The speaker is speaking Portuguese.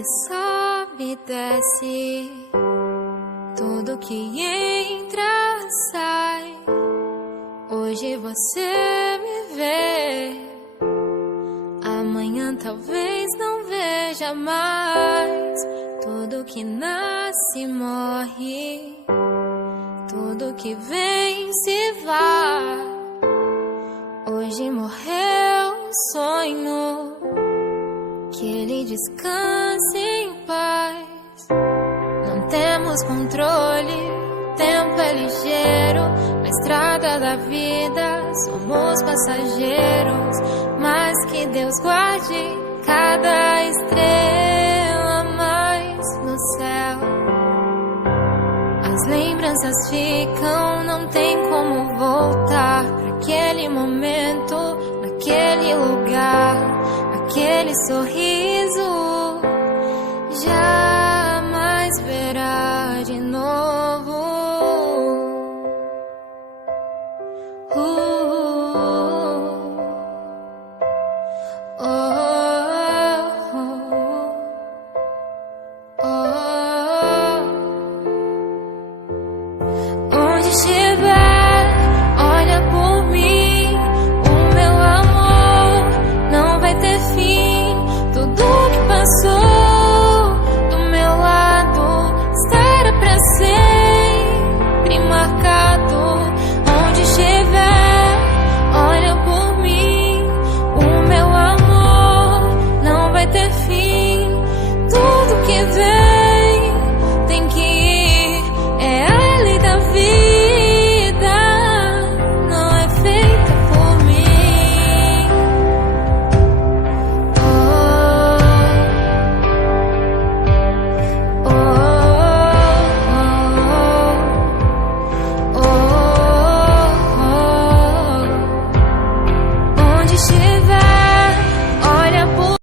que sobe e desce, tudo que entra sai. Hoje você me vê, amanhã talvez não veja mais. Tudo que nasce morre, tudo que vem se vai. Hoje morreu um sonho, que ele descanse em paz. Não temos controle, o tempo é ligeiro. Na estrada da vida somos passageiros, mas que Deus guarde cada estrela mais no céu. As lembranças ficam, não tem como voltar para aquele momento, naquele lugar, aquele sorriso. Já